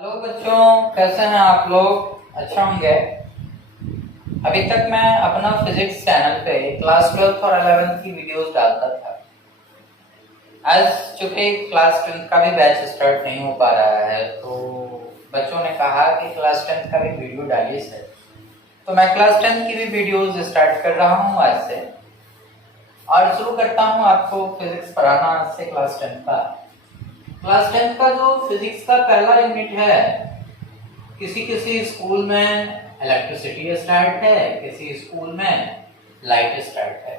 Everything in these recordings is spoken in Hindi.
हेलो बच्चों, कैसे हैं आप लोग? अच्छा होंगे। अभी तक मैं अपना फिजिक्स चैनल पे क्लास 12th और 11th की वीडियोस डालता था। आज चूंकि क्लास 10th का भी बैच स्टार्ट नहीं हो पा रहा है, तो बच्चों ने कहा कि क्लास 10th का भी वीडियो डालिए सर। तो मैं क्लास 10th की भी वीडियोस स्टार्ट कर रहा हूँ आज से, और शुरू करता हूँ आपको फिजिक्स पढ़ाना आज से क्लास 10th का। क्लास 10th का जो फिजिक्स का पहला यूनिट है, किसी किसी स्कूल में इलेक्ट्रिसिटी स्टार्ट है, किसी स्कूल में लाइट स्टार्ट है।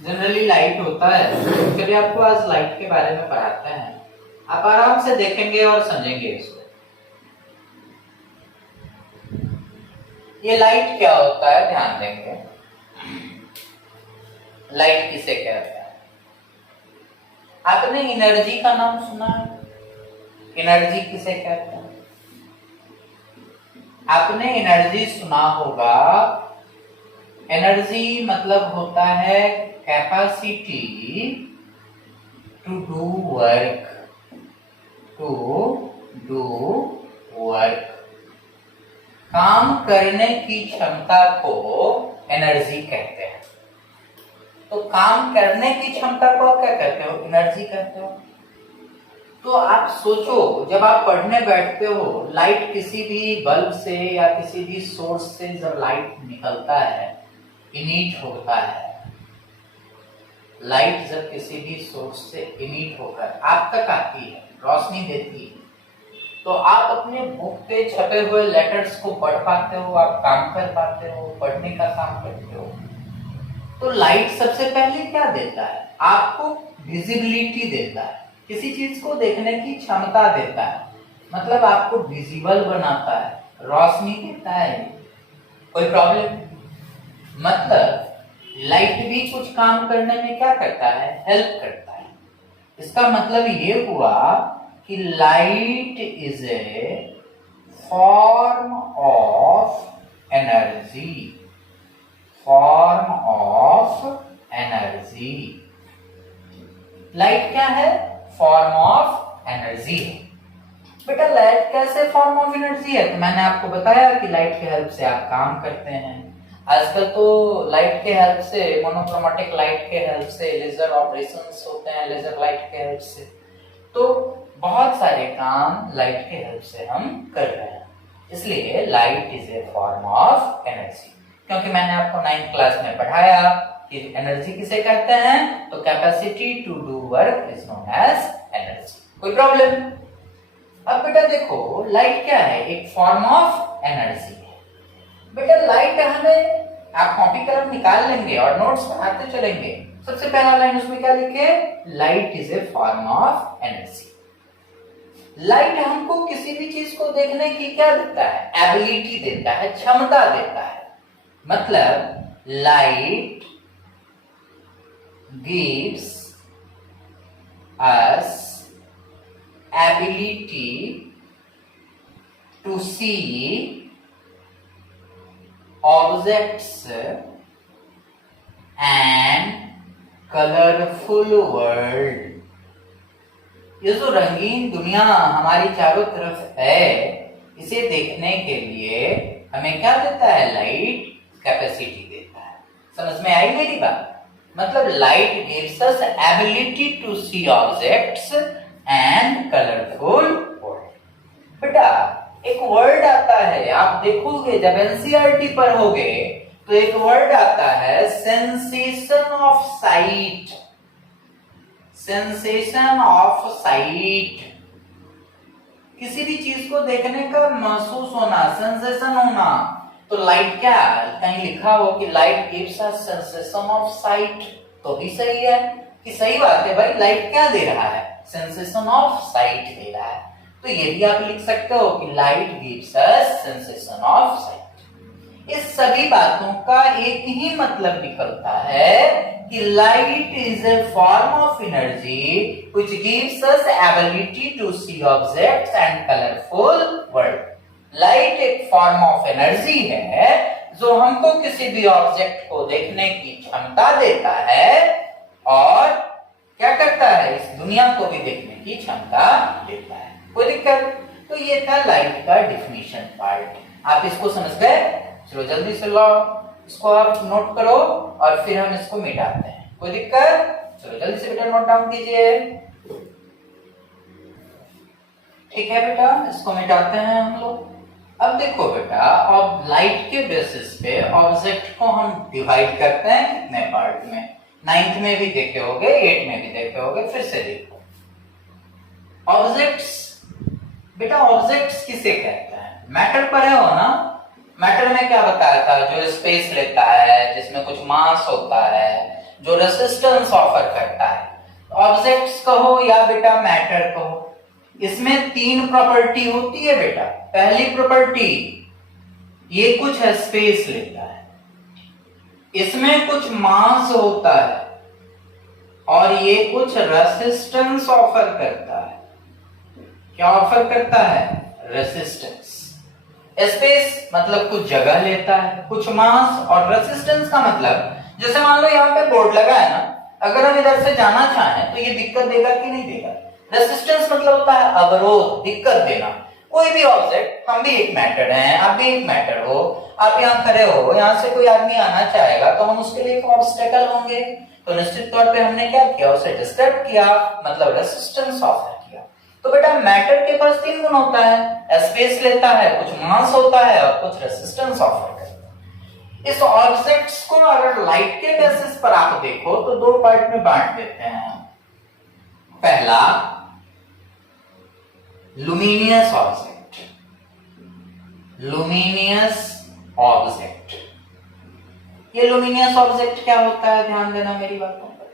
जनरली लाइट होता है, तो चलिए आपको आज लाइट के बारे में पढ़ाते हैं। आप आराम से देखेंगे और समझेंगे इसको। ये लाइट क्या होता है, ध्यान देंगे। लाइट किसे कहते हैं? आपने एनर्जी का नाम सुना है? एनर्जी किसे कहते हैं? आपने एनर्जी सुना होगा। एनर्जी मतलब होता है capacity to do work, to do work. काम करने की क्षमता को एनर्जी कहते हैं। तो काम करने की क्षमता को आप क्या कहते हो? एनर्जी कहते हो। तो आप सोचो, जब आप पढ़ने बैठते हो, लाइट किसी भी बल्ब से या किसी भी सोर्स से जब लाइट निकलता है, इमिट होता है, लाइट जब किसी भी सोर्स से इमिट होकर आप तक आती है, रोशनी देती है, तो आप अपने बुक पे छपे हुए लेटर्स को पढ़ पाते हो, आप काम कर पाते हो, पढ़ने का काम करते हो। तो लाइट सबसे पहले क्या देता है? आपको विजिबिलिटी देता है, किसी चीज को देखने की क्षमता देता है, मतलब आपको विजिबल बनाता है, रोशनी देता है। कोई प्रॉब्लम? मतलब लाइट भी कुछ काम करने में क्या करता है? हेल्प करता है। इसका मतलब ये हुआ कि light is a form of energy, form of energy. Light क्या है? फॉर्म ऑफ एनर्जी है। बेटा लाइट कैसे फॉर्म ऑफ एनर्जी है? तो मैंने आपको बताया कि लाइट की हेल्प से आप काम करते हैं। आजकल तो लाइट के हेल्प से, मोनोक्रोमेटिक लाइट के हेल्प से लेजर ऑपरेशंस होते हैं, लेजर लाइट के हेल्प से। तो बहुत सारे काम लाइट के हेल्प से हम कर रहे हैं। इसलिए light is a form of energy. क्योंकि मैंने आपको 9th क्लास में पढ़ाया कि एनर्जी किसे कहते हैं, तो capacity to do work is known as energy. कोई प्रॉब्लम? अब बेटा देखो, लाइट क्या है? एक फॉर्म ऑफ एनर्जी है। बेटा लाइट हमें, आप कॉपी कलम निकाल लेंगे और नोट्स बनाते चलेंगे। सबसे पहला लाइन उसमें क्या लिखे? Light is a form of energy. Light हमको किसी भी चीज को देखने की क्या देता है? एबिलिटी देता है, क्षमता देता है। मतलब light gives us ability to see objects and colorful world। ये जो रंगीन दुनिया हमारी चारों तरफ है, इसे देखने के लिए हमें क्या देता है? लाइट कैपेसिटी देता है। समझ में आई मेरी बात? मतलब light gives us ability to see objects and colourful world. बेटा एक वर्ड आता है, आप देखोगे जब एनसीईआरटी पढ़ोगे तो एक वर्ड आता है sensation of site. Sensation of site, किसी भी चीज को देखने का महसूस होना, सेंसेशन होना। तो लाइट क्या? कहीं लिखा हो कि light gives us sensation of site, तो भी सही है कि सही बात है भाई। लाइट क्या दे रहा है? सेंसेशन ऑफ साइट दे रहा है। तो ये भी आप लिख सकते हो कि light gives us sensation of site. इस सभी बातों का एक ही मतलब निकलता है कि light is a form of energy which gives us ability to see objects and colourful world. Light एक फॉर्म ऑफ एनर्जी है जो हमको किसी भी ऑब्जेक्ट को देखने की क्षमता देता है और क्या करता है? इस दुनिया को भी देखने की क्षमता देता है। कोई दिक्कत? तो ये था लाइट का डिफिनीशन पार्ट। आप इसको समझ गए? चलो जल्दी से लो, इसको आप नोट करो और फिर हम इसको मिटाते हैं। कोई दिक्कत? चलो जल्दी से बेटा नोट डाउन कीजिए। ठीक है बेटा, इसको मिटाते हैं हम लोग। अब देखो बेटा, अब लाइट के बेसिस पे ऑब्जेक्ट को हम डिवाइड करते हैं कितने पार्ट में? 9th में भी देखे होगे, 8th में भी देखे होगे, फिर से देखो। ऑब्जेक्ट्स बेटा, ऑब्जेक्ट्स किसे कहते हैं? मैटर पर है हो ना? मैटर में क्या बताया था? जो स्पेस लेता है, जिसमें कुछ मास होता है, जो रेसिस्टेंस ऑफर करता है। ऑब्जेक्ट्स कहो या बेटा मैटर कहो, इसमें 3 प्रॉपर्टी होती है बेटा। पहली प्रॉपर्टी, ये कुछ स्पेस लेता है, इसमें कुछ मास होता है और ये कुछ रेसिस्टेंस ऑफर करता है। क्या ऑफर करता है? रेसिस्टेंस। स्पेस मतलब कुछ जगह लेता है, कुछ मास, और रेसिस्टेंस का मतलब जैसे मान लो यहाँ पे बोर्ड लगा है ना, अगर हम इधर से जाना चाहें तो ये दिक्कत देगा कि नहीं देगा? रेसिस्टेंस मतलब होता है अवरोध, दिक्कत देना। कोई भी ऑब्जेक्ट, हम भी एक मैटर हैं, आप भी एक मैटर हो, आप यहाँ खड़े हो, यहाँ से कोई आदमी आना चाहेगा तो हम उसके लिए एक ऑब्स्टेकल होंगे। तो निश्चित तौर पे हमने क्या किया? उसे डिस्टर्ब किया, मतलब रेसिस्टेंस ऑफर किया। तो बेटा मैटर के पास 3 गुण होता है, स्पेस लेता है, कुछ मास होता है और कुछ रेसिस्टेंस ऑफर करता है। इस ऑब्जेक्ट्स को अगर लाइट के बेसिस पर आप देखो तो 2 पार्ट में बांट देते हैं। पहला, लुमिनियस ऑब्जेक्ट। लुमिनियस ऑब्जेक्ट, ये लुमिनियस ऑब्जेक्ट क्या होता है? ध्यान देना मेरी बातों पर।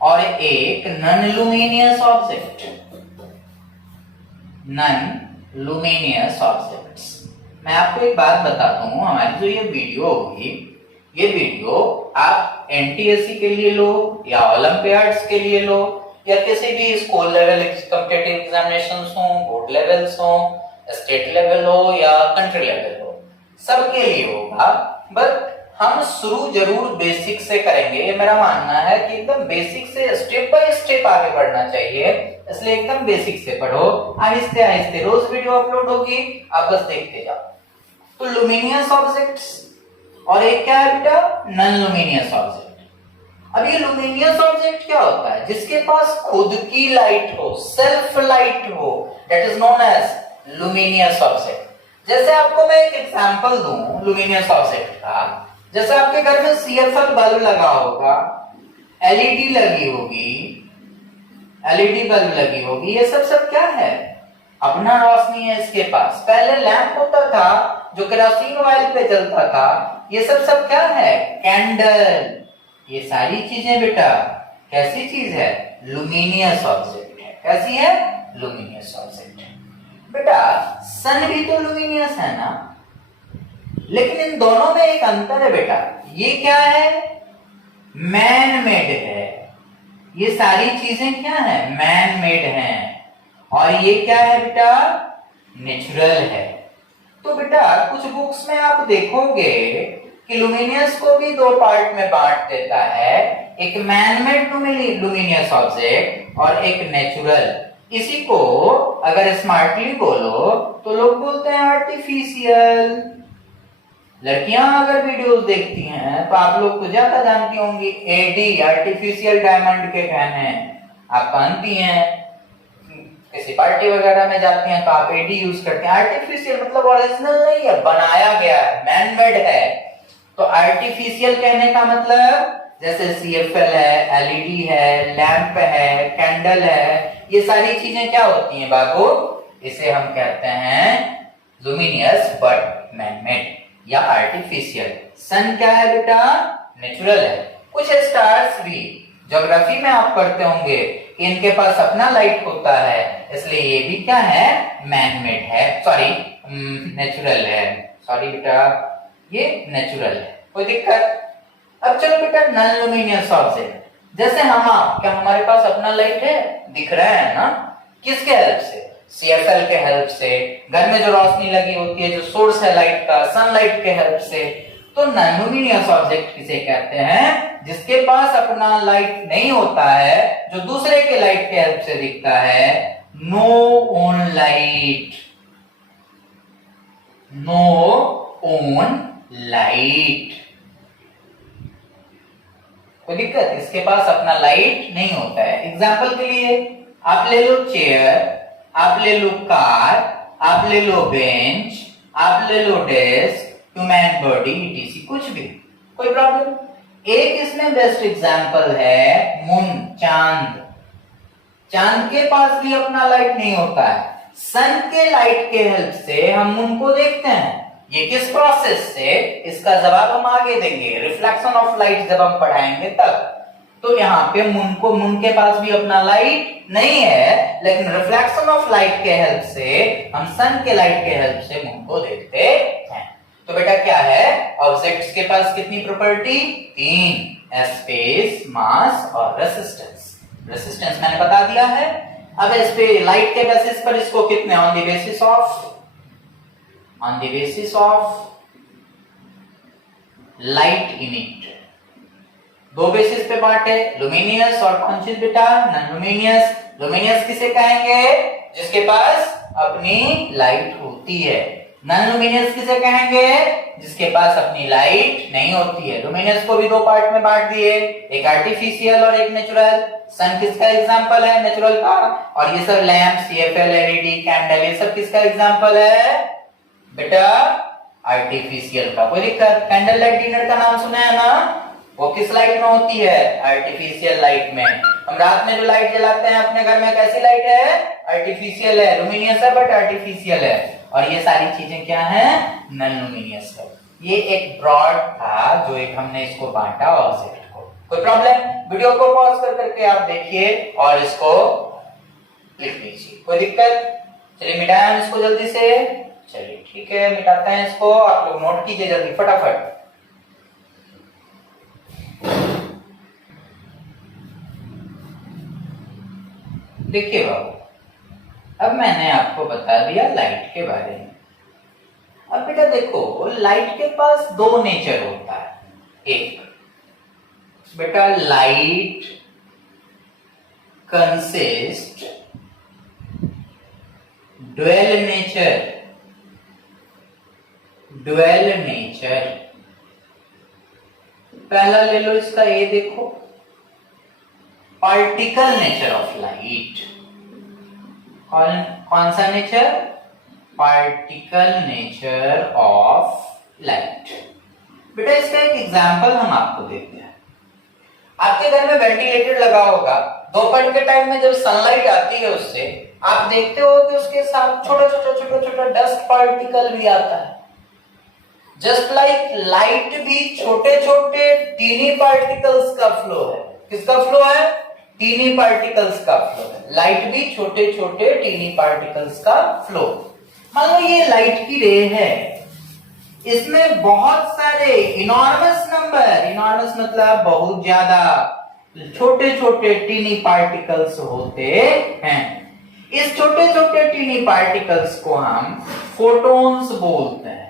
और एक non luminous object. Non luminous objects, मैं आपको एक बात बताता हूं, हमारी जो ये वीडियो होगी, ये वीडियो आप एनटीएससी के लिए लो या ओलंपियाड्स के लिए लो या किसी भी स्कूल लेवल कॉम्पिटिटिव एग्जामिनेशंस हो, बोर्ड लेवल्स हो, स्टेट लेवल हो या कंट्री लेवल हो, सबके लिए होगा। बट हम शुरू जरूर बेसिक से करेंगे। ये मेरा मानना है कि एकदम बेसिक से स्टेप बाय स्टेप आगे बढ़ना चाहिए, इसलिए एकदम बेसिक से पढ़ो, आहिस्ते आहिस्ते। रोज वीडियो अपलोड होगी, आप बस देखते जाओ। तो लुमिनियस ऑब्जेक्ट्स और एक क्या है बेटा? Non luminous object. अब ये लुमिनियस ऑब्जेक्ट क्या होता है? जिसके पास खुद की लाइट हो, सेल्फ लाइट हो, that is known as luminous object. जैसे आपको मैं एक एग्जांपल दूं लुमिनियस ऑब्जेक्ट का, जैसे आपके घर में सीएफएल बल्ब लगा होगा, एलईडी लगी होगी, एलईडी बल्ब लगी होगी, ये सब क्या है? अपना रोशनी है इसके पास। पहले लैंप होता था जो केरोसिन ऑयल पे जलता था, ये सब क्या है? कैंडल। ये सारी चीजें बेटा कैसी चीज है? लुमिनियस ऑब्जेक्ट है। कैसी है? लुमिनियस ऑब्जेक्ट है। बेटा सन भी तो लुमिनियस है ना, लेकिन इन दोनों में एक अंतर है बेटा। ये क्या है? मैन मेड है। ये सारी चीजें क्या है? मैन मेड हैं। और ये क्या है बेटा? नेचुरल है। तो बेटा कुछ बुक्स में आप देखोगे कि लुमिनियस को भी 2 पार्ट में बांट देता है, एक मैन मेड लुमिनियस ऑब्जेक्ट और एक नेचुरल। इसी को अगर स्मार्टली बोलो तो लोग बोलते हैं आर्टिफिशियल। लड़कियां अगर वीडियोस देखती हैं तो आप लोग तो ज्यादा जानती होंगी, एडी आर्टिफिशियल डायमंड के गहने आप पहनती हैं, किसी पार्टी वगैरह में जाती हैं तो आप एडी यूज करते हैं। आर्टिफिशियल मतलब ओरिजिनल नहीं है, बनाया गया है, मैन मेड है। तो आर्टिफिशियल कहने का मतलब जैसे सीएफएल है, एलईडी है, लैंप है, कैंडल है, ये सारी चीजें क्या होती हैं बाबू? इसे हम कहते हैं लुमिनियस बट मैन मेड या आर्टिफिशियल। सन क्या है बेटा? नेचुरल है। कुछ स्टार्स भी ज्योग्राफी में आप पढ़ते होंगे, इनके पास अपना लाइट होता है, इसलिए ये भी क्या है? मैन मेड है, सॉरी नेचुरल है। सॉरी बेटा, ये नेचुरल है, कोई दिक्कत? अब चलो बेटा नॉन लुमिनियस ऑब्जेक्ट, जैसे हम आप, क्या हमारे पास अपना लाइट है? दिख रहा है ना? किसके हेल्प से? सीएफएल के हेल्प से। घर में जो रोशनी लगी होती है, जो सोर्स है लाइट का, सनलाइट के हेल्प से। तो नॉन लुमिनियस ऑब्जेक्ट किसे कहते हैं? जिसके पास अपना लाइट नहीं होता है, जो दूसरे के लाइट के हेल्प से दिखता है, no own light, no own light, कोई दिक्कत, इसके पास अपना लाइट नहीं होता है। एग्जाम्पल के लिए आप ले लो चेयर, आप ले लो कार, आप ले लो बेंच, आप ले लो डेस्क, ह्यूमन बॉडी, ईटीसी, कुछ भी, कोई प्रॉब्लम। एक इसमें बेस्ट एग्जाम्पल है मून, चांद। चांद के पास भी अपना लाइट नहीं होता है। सन के लाइट के हेल्प से हम मून को देखते हैं। ये किस प्रोसेस से, इसका जवाब हम आगे देंगे, रिफ्लेक्शन ऑफ लाइट जब हम पढ़ाएंगे तब। तो यहाँ पे मून के पास भी अपना लाइट नहीं है, लेकिन रिफ्लेक्शन ऑफ लाइट के हेल्प से हम सन के लाइट के हेल्प से मून को देखते हैं। तो बेटा क्या है, ऑब्जेक्ट्स के पास कितनी प्रॉपर्टी, 3, स्पेस, मास और रेसिस्टेंस। रेसिस्टेंस मैंने बता दिया है। अब इस पे लाइट के बेसिस पर इसको कितने, on the basis of light emit, दो बेसिस पे बांटे, लुमिनियस और कौन चीज बेटा, नॉन लुमिनियस। लुमिनियस किसे कहेंगे, जिसके पास अपनी लाइट होती है। नॉन लुमिनियस किसे कहेंगे, जिसके पास अपनी लाइट नहीं होती है। लुमिनियस को भी दो पार्ट में बांट दिए, एक आर्टिफिशियल और एक नेचुरल। सन किसका एग्जांपल है, नेचुरल का। और ये सब लैंप, सीएफएल, एलईडी, कैंडल, ये सब किसका एग्जांपल है बेटा, आर्टिफिशियल का। कोई दिक्कत, कैंडल लाइट डिनर का नाम सुना है ना, वो किस लाइट में होती है, आर्टिफिशियल लाइट में। हम रात में जो लाइट जलाते हैं अपने घर में, कैसी लाइट है, आर्टिफिशियल है, लुमिनियस है बट आर्टिफिशियल है। और ये सारी चीजें क्या है, नॉन लुमिनियस है। ये एक ब्रॉड था जो एक हमने इसको बांटा ऑब्जेक्ट को। कोई प्रॉब्लम, वीडियो को पॉज कर करके आप देखिए और इसको लिख लीजिए, कोई दिक्कत। चलिए मिटाएं हम इसको जल्दी से, चलिए ठीक है मिटाते हैं इसको, आप लोग नोट कीजिए जल्दी फटाफट। देखिए बाबू, अब मैंने आपको बता दिया लाइट के बारे में। अब बेटा देखो, लाइट के पास दो नेचर होता है। एक बेटा, light consist dual nature, dual nature. पहला ले लो इसका, ये देखो, पार्टिकल नेचर ऑफ लाइट। कौन सा nature, particle nature of light. बेटा इसका एक एग्जांपल हम आपको देते हैं। आपके घर में वेंटिलेटर लगा होगा, दोपहर के टाइम में जब सनलाइट आती है उससे आप देखते हो कि उसके साथ छोटा छोटा डस्ट पार्टिकल भी आता है। जस्ट लाइक लाइट भी छोटे छोटे टीनी पार्टिकल्स का फ्लो है। किसका फ्लो है, टीनी पार्टिकल्स का फ्लो है। लाइट भी छोटे छोटे टीनी पार्टिकल्स का फ्लो। मान लो ये लाइट की रे है, इसमें बहुत सारे इनॉर्मस नंबर, इनॉर्मस मतलब बहुत ज्यादा, छोटे छोटे टीनी पार्टिकल्स होते हैं। इस छोटे छोटे टीनी पार्टिकल्स को हम फोटॉन्स बोलते हैं।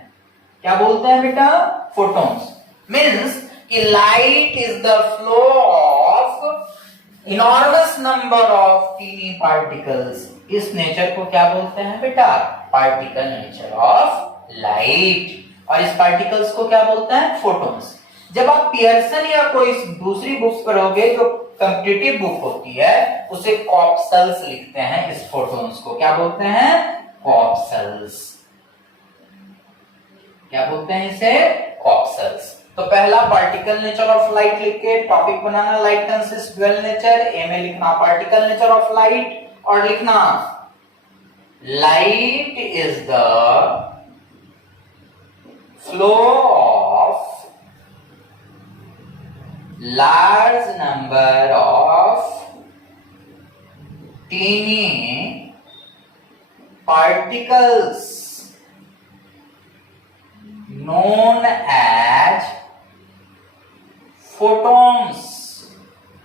क्या बोलते हैं बेटा, फोटॉन्स। मींस कि light is the flow of enormous number of tiny particles. इस नेचर को क्या बोलते हैं बेटा, पार्टिकल नेचर ऑफ लाइट। और इस पार्टिकल्स को क्या बोलते हैं, फोटॉन्स। जब आप पियर्सन या कोई दूसरी बुक्स पढ़ोगे जो कॉम्पिटिटिव बुक होती है, उसे कॉर्पसल्स लिखते हैं। इस फोटॉन्स को क्या बोलते हैं, कॉर्पसल्स। क्या बोलते हैं इसे, कॉर्पसल्स। तो पहला पार्टिकल नेचर ऑफ लाइट लिख के टॉपिक बनाना, लाइट कंसिस्ट ड्वेल नेचर। ए में लिखना पार्टिकल नेचर ऑफ लाइट और लिखना light is the flow of large number of teeny particles known as photons।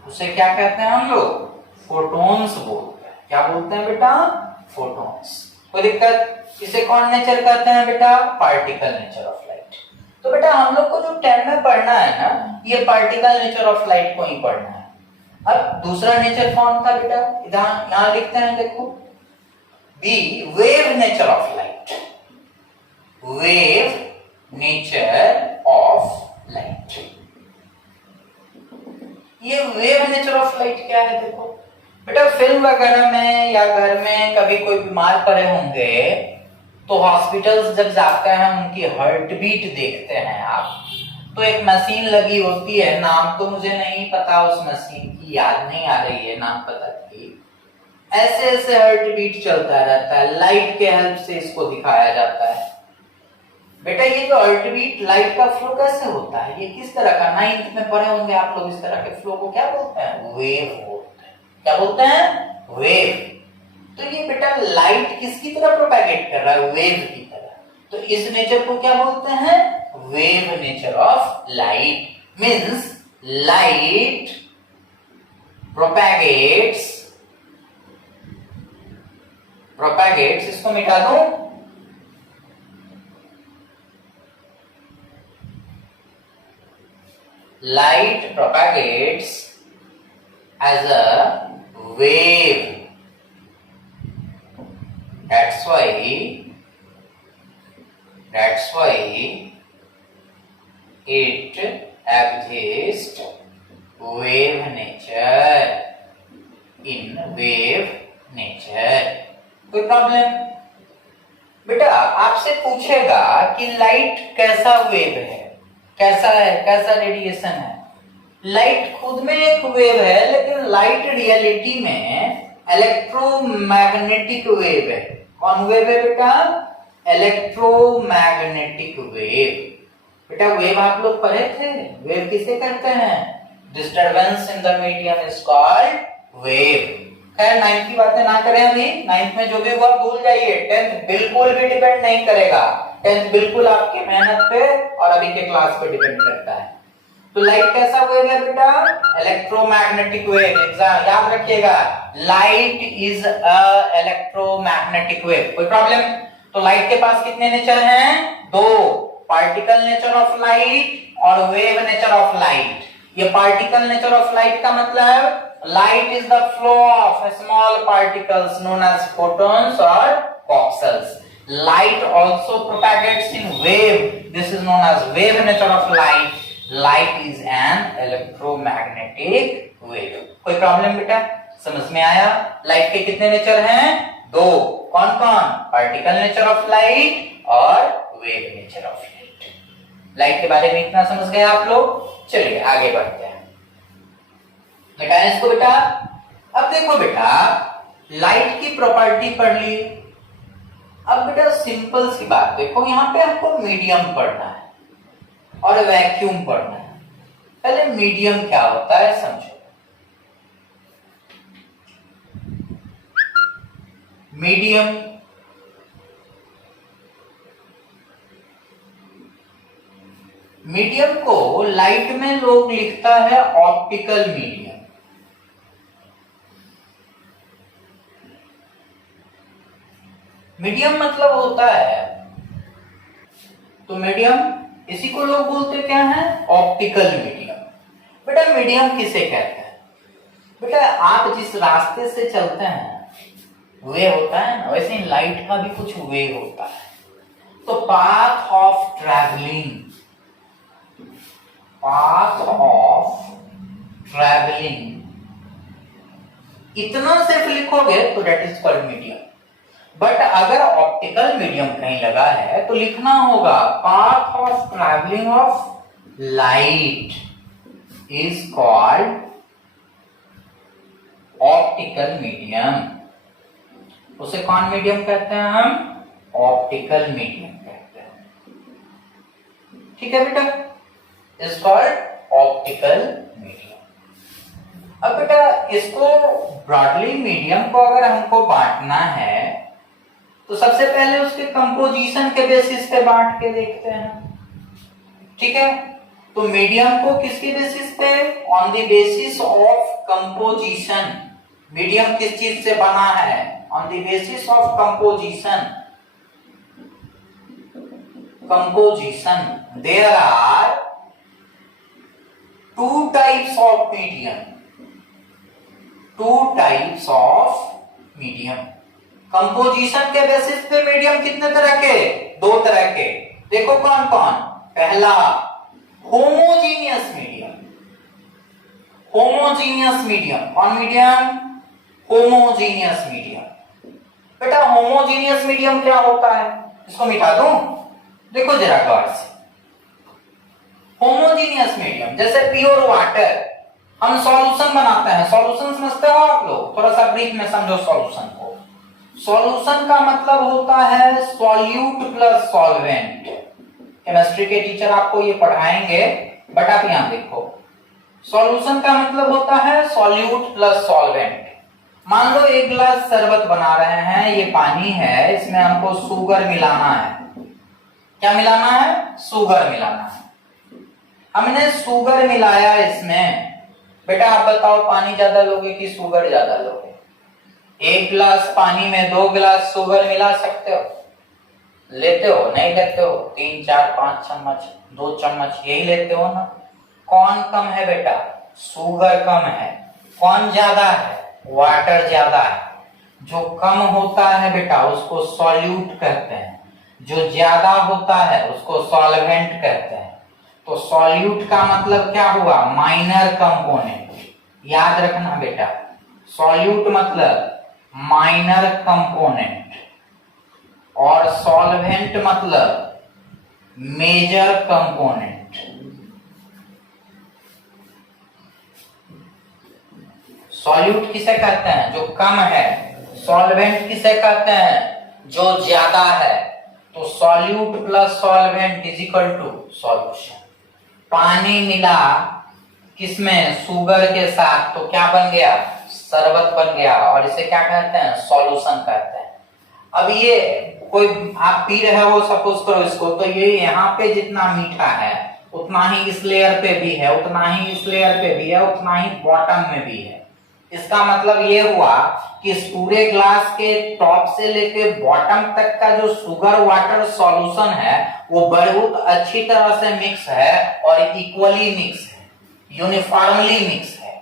उसे क्या कहते हैं हम लोग, फोटॉन्स बोलते हैं। क्या बोलते हैं बेटा, फोटॉन्स। कोई दिक्कत, इसे कौन नेचर कहते हैं बेटा, पार्टिकल नेचर ऑफ लाइट। तो बेटा हम लोग को जो 10 में पढ़ना है ना, ये पार्टिकल नेचर ऑफ लाइट को ही पढ़ना है। अब दूसरा नेचर कौन था बेटा, इधर यहां लिखते हैं, देखो B wave nature of light, wave nature of light. ये वेव नेचर ऑफ लाइट क्या है? देखो बेटा, फिल्म वगैरह में या घर में कभी कोई बीमार पड़े होंगे तो हॉस्पिटल्स जब जाते हैं उनकी हार्ट बीट देखते हैं आप, तो एक मशीन लगी होती है, नाम तो मुझे नहीं पता उस मशीन की, याद नहीं आ रही है नाम पता थी। ऐसे ऐसे हार्ट बीट चलता रहता है, लाइट के हेल्प से इसको दिखाया जाता है। बेटा ये जो हार्ट बीट लाइट का फ्लो कैसे होता है, ये किस तरह का, 9th में पढ़े होंगे आप लोग, इस तरह के फ्लो को क्या बोलते हैं? वेव बोलते हैं। क्या बोलते हैं? वेव। तो ये बेटा लाइट किसकी तरह प्रोपेगेट कर रहा है? वेव की तरह। तो इस नेचर को क्या बोलते हैं? Wave nature of light. Means light propagates, इसको मिटा दूं, light propagates as a wave. That's why it exists wave nature, in wave nature. कोई प्रॉब्लम? बेटा आपसे पूछेगा कि लाइट कैसा वेव है, कैसा है, कैसा रेडिएशन है। लाइट खुद में एक वेव है, लेकिन लाइट रियलिटी में इलेक्ट्रोमैग्नेटिक वेव है। कौन वेव है बेटा? Electromagnetic wave. बेटा वेव आप लोग पढ़े थे, वेव किसे कहते हैं? Disturbance in the medium is called wave. खैर 9th की बातें ना करें अभी, 9th में जो भी हुआ भूल जाइए, 10th बिल्कुल भी डिपेंड नहीं करेगा, 10th बिल्कुल आपके मेहनत पे और अभी के क्लास पे डिपेंड करता है। तो लाइट कैसा वेव है बेटा? Electromagnetic wave. एग्जाम याद रखिएगा, light is a electromagnetic wave. कोई प्रॉब्लम? तो लाइट के पास कितने नेचर हैं? दो, पार्टिकल नेचर ऑफ लाइट और वेव नेचर ऑफ लाइट। ये पार्टिकल नेचर ऑफ लाइट का मतलब light is the flow of small particles known as photons or corpuscles. Light also propagates in wave. This is known as wave nature of light. Light is an electromagnetic wave. कोई प्रॉब्लम बेटा? समझ में आया? लाइट के कितने नेचर हैं? दो। कौन कौन? पार्टिकल नेचर ऑफ लाइट और wave nature of light. Light के बारे में इतना समझ गए आप लोग? चलिए आगे बढ़ते हैं। बेटा इसको बेटा, अब देखो बेटा, लाइट की प्रॉपर्टी पढ़ ली। अब बेटा सिंपल सी बात देखो, यहां पे आपको मीडियम पढ़ना है और वैक्यूम पढ़ना है। पहले मीडियम क्या होता है समझो। मीडियम को लाइट में लोग लिखता है ऑप्टिकल मीडियम। मीडियम मतलब होता है, तो मीडियम इसी को लोग बोलते क्या है? Optical medium. बेटा मीडियम किसे कहते हैं? बेटा आप जिस रास्ते से चलते हैं वे होता है ना, वैसे ही लाइट का भी कुछ वे होता है। तो पाथ ऑफ ट्रैवलिंग, इतना सिर्फ लिखोगे तो that is called medium. But अगर ऑप्टिकल मीडियम कहीं लगा है तो लिखना होगा path of travelling of light is called optical medium. उसे कौन मीडियम कहते हैं? हम ऑप्टिकल मीडियम कहते हैं। ठीक है बेटा, इज कॉल्ड ऑप्टिकल मीडियम। अब बेटा इसको ब्रॉडली मीडियम को अगर हमको बांटना है तो सबसे पहले उसके कंपोजिशन के बेसिस पे बांट के देखते हैं। ठीक है, तो मीडियम को किसके बेसिस पे? On the basis of composition. Medium किस चीज से बना है? On the basis of composition. There are two types of medium. Composition के बेसिस पे मीडियम कितने तरह के? दो तरह के। देखो कौन कौन? पहला होमोजीनियस मीडियम। होमोजीनियस मीडियम कौन मीडियम? Homogeneous medium. बेटा होमोजीनियस मीडियम क्या होता है? इसको मिटा दूं? देखो जरा गौर से। होमोजीनियस मीडियम जैसे प्योर वाटर, हम सॉल्यूशन बनाते हैं। सॉल्यूशन समझते हो आप लोग? थोड़ा सा ब्रीफ में समझो सॉल्यूशन को। सॉल्यूशन का मतलब होता है सॉल्यूट प्लस सॉल्वेंट। केमिस्ट्री के टीचर आपको ये पढ़ाएंगे, बट आप यहां देखो, सॉल्यूशन का मतलब होता है सॉल्यूट प्लस सॉल्वेंट। मान लो एक गिलास शरबत बना रहे हैं, ये पानी है, इसमें हमको शुगर मिलाना है। क्या मिलाना है? शुगर मिलाना है। हमने शुगर मिलाया इसमें। बेटा आप बताओ पानी ज्यादा लोगे कि शुगर ज्यादा लोगे? एक गिलास पानी में 2 गिलास शुगर मिला सकते हो? लेते हो? नहीं लेते हो? 3 4 5 चम्मच, 2 चम्मच यही लेते हो ना? कौन कम है बेटा? शुगर कम है। कौन ज्यादा है? वाटर ज्यादा है। जो कम होता है बेटा उसको सॉल्यूट कहते हैं, जो ज्यादा होता है उसको सॉल्वेंट कहते हैं। तो सॉल्यूट का मतलब क्या हुआ? Minor component. याद रखना बेटा, सॉल्यूट मतलब माइनर कंपोनेंट और सॉल्वेंट मतलब मेजर कंपोनेंट। सॉल्यूट किसे कहते हैं? जो कम है। सॉल्वेंट किसे कहते हैं? जो ज्यादा है। तो solute plus solvent is equal to solution. पानी मिला किसमें? शुगर के साथ, तो क्या बन गया? शरबत बन गया, और इसे क्या कहते हैं? सॉल्यूशन कहते हैं। अब ये कोई आप पी रहे हो, सपोज करो इसको, तो ये यहाँ पे जितना मीठा है उतना ही इस लेयर पे भी है, उतना ही इस लेयर पे भी है, उतना ही बॉटम में भी है। इसका मतलब ये हुआ कि इस पूरे ग्लास के टॉप से लेके बॉटम तक का जो शुगर वाटर सॉल्यूशन है वो बहुत अच्छी तरह से मिक्स है और इक्वली मिक्स है, यूनिफॉर्मली मिक्स है।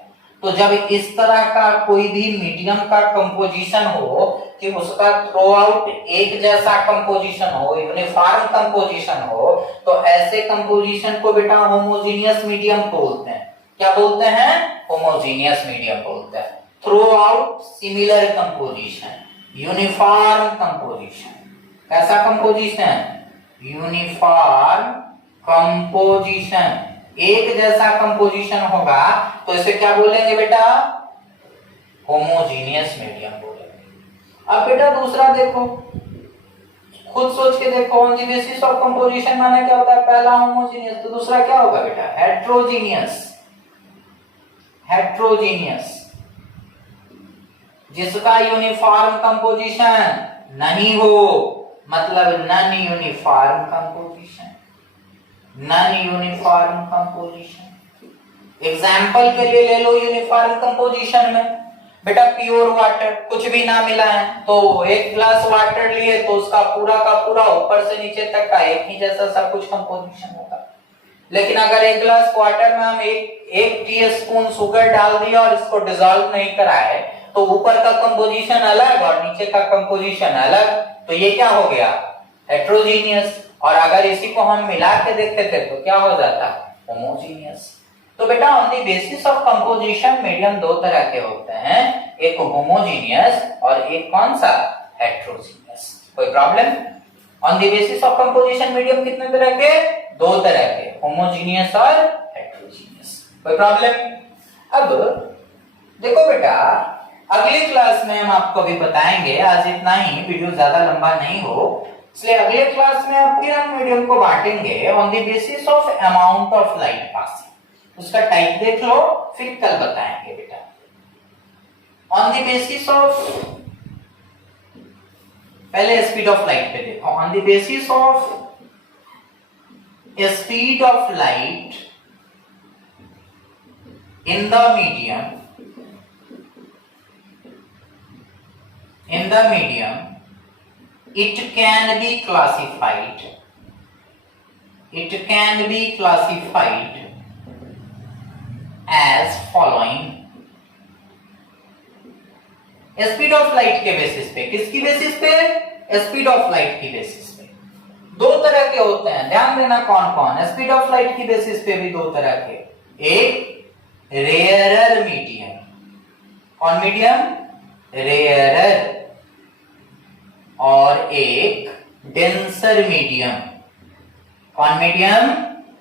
तो जब इस तरह का कोई भी मीडियम का कंपोजिशन हो कि उसका थ्रू आउट एक जैसा कंपोजिशन हो, यूनिफॉर्म कंपोजिशन हो, तो ऐसे कंपोजिशन को बेटा होमोजीनियस मीडियम बोलते हैं। क्या बोलते हैं? होमोजीनियस मीडियम बोलते हैं। Through out similar composition, uniform composition. कैसा कंपोजिशन? Uniform composition. एक जैसा कंपोजिशन होगा तो इसे क्या बोलेंगे बेटा? होमोजीनियस मीडियम बोलेंगे। अब बेटा दूसरा देखो, खुद सोच के देखो, on the basis of composition माने क्या होता है? पहला होमोजीनियस, तो दूसरा क्या होगा बेटा? हेट्रोजीनियस। हेट्रोजीनियस जिसका यूनिफॉर्म कंपोजिशन नहीं हो, मतलब non uniform composition. Non uniform composition. Example के लिए ले लो यूनिफॉर्म कंपोजिशन में बेटा प्योर वाटर, कुछ भी ना मिला है, तो एक ग्लास वाटर लिए तो उसका पूरा का पूरा ऊपर से नीचे तक का एक ही जैसा सब कुछ कंपोजिशन होगा। लेकिन अगर एक ग्लास वाटर में हम एक टीस्पून शुगर डाल दिया और इसको डिसॉल्व नहीं कराए, तो ऊपर का कंपोजिशन अलग और नीचे का कंपोजिशन अलग, तो ये क्या हो गया? हेट्रोजीनियस। और अगर इसी को हम मिला के देखते थे तो क्या हो जाता? होमोजीनियस। तो बेटा on the basis of composition medium दो तरह के होते हैं, एक होमोजीनियस और एक कौन सा? हेट्रोजीनियस। कोई problem? On the basis of composition medium कितने तरह के? दो तरह के, होमोजीनियस और हेट्रोजीनियस। कोई प्रॉब्लम? अब देखो बेटा अगली क्लास में हम आपको भी बताएंगे, आज इतना ही, वीडियो ज्यादा लंबा नहीं हो, इसलिए अगले क्लास में अब फिर हम मीडियम को बांटेंगे on the basis of amount of light passing. उसका टाइप देख लो, फिर कल बताएंगे बेटा। ऑन द बेसिस ऑफ, पहले स्पीड ऑफ लाइट पे देखो। On the basis of speed of light in the medium it can be classified as following. Speed of light के बेसिस पे। किसकी बेसिस पे? स्पीड ऑफ लाइट की बेसिस पे। दो तरह के होते हैं, ध्यान देना कौन कौन। स्पीड ऑफ लाइट की बेसिस पे भी दो तरह के, एक रेयरर मीडियम। कौन मीडियम? रेयरर। और एक डेंसर मीडियम। कौन मीडियम?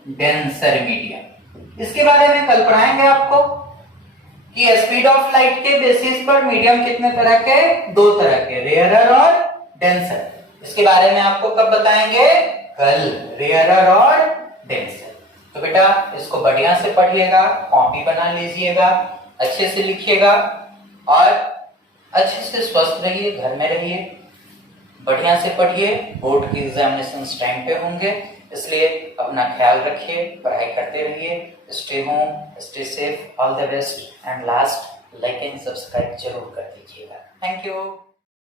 Denser medium. इसके बारे में कल पढ़ाएंगे आपको कि स्पीड ऑफ लाइट के बेसिस पर मीडियम कितने तरह के? दो तरह के, रेयरर और डेंसर। इसके बारे में आपको कब बताएंगे? कल, रेयरर और डेंसर। तो बेटा इसको बढ़िया से पढ़िएगा, कॉपी बना लीजिएगा, अच्छे से लिखिएगा और अच्छे से स्वस्थ रहिए, घर में रहिए, बढ़िया से पढ़िए। बोर्ड की एग्जामिनेशन टाइम पे होंगे, इसलिए अपना ख्याल रखिए, पढ़ाई करते रहिए। Stay home, stay safe, all the best and last like and subscribe जरूर कर दीजिएगा। Thank you.